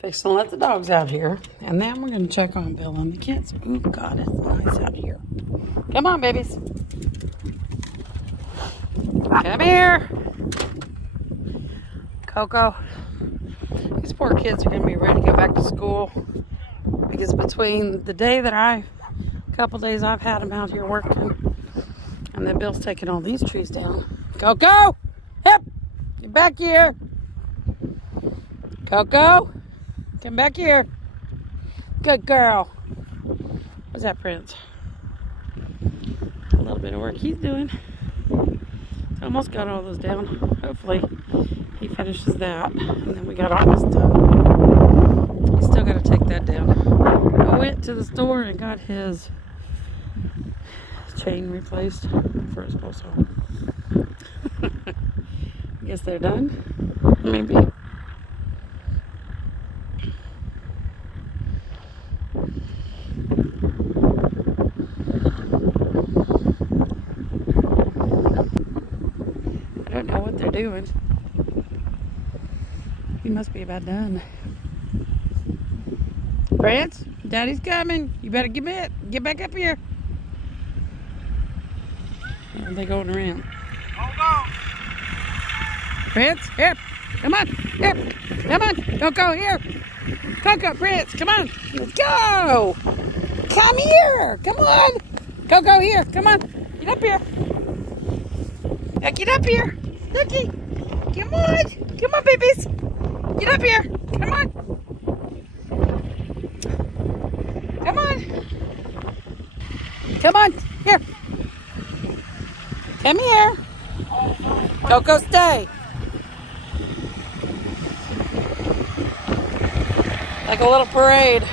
Fixing to let the dogs out here. And then we're going to check on Bill and the kids. Ooh, God, it's nice out here. Come on, babies. Come here. Coco. These poor kids are going to be ready to go back to school. Because between the day that a couple days I've had them out here working, and then Bill's taking all these trees down. Coco! Yep! Get back here! Coco! Come back here. Good girl. What's that, Prince? A little bit of work he's doing. Almost got all those down. Hopefully he finishes that. And then we got all this done. He's still got to take that down. I went to the store and got his chain replaced for his pole saw. I guess they're done. Maybe. I don't know what they're doing. He must be about done. Prince, Daddy's coming. You better get back up here. Are they going around? Hold on. Prince, here. Come on. Here. Come on. Coco, here. Coco, Prince, come on. Let's go. Come here. Come on. Coco, here. Come on. Get up here. Now get up here. Looky. Come on. Come on, babies. Get up here. Come on. Come on. Come on. Here. Come here. Coco, stay. Like a little parade.